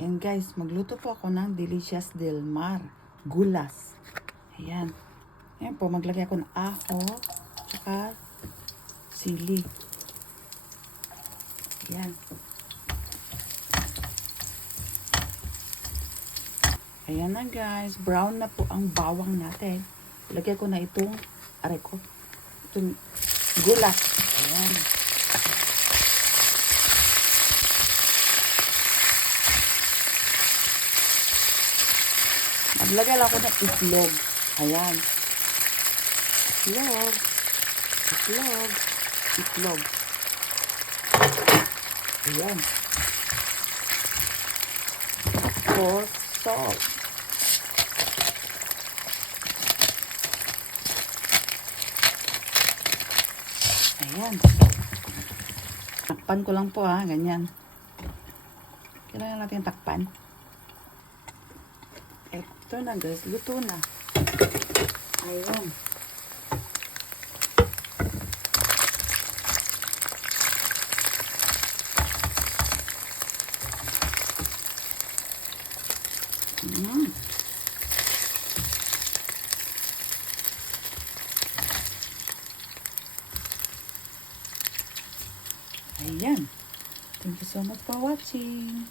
Ayan guys, magluto po ako ng Delicious Del Mar. Gulas. Ayan. Ayan po, maglagay ako ng aho, tsaka sili. Ayan. Ayan na guys, brown na po ang bawang natin. Ilagay ko na itong, itong gulas. Ayan. Maglagay lang ako ng itlog. Ayan. Itlog. Itlog. Itlog. Ayan. For salt. Ayan. Takpan ko lang po ha. Ganyan. Kailangan natin takpan. Ito na guys, luto na. Ayun. Ayan. Thank you so much for watching.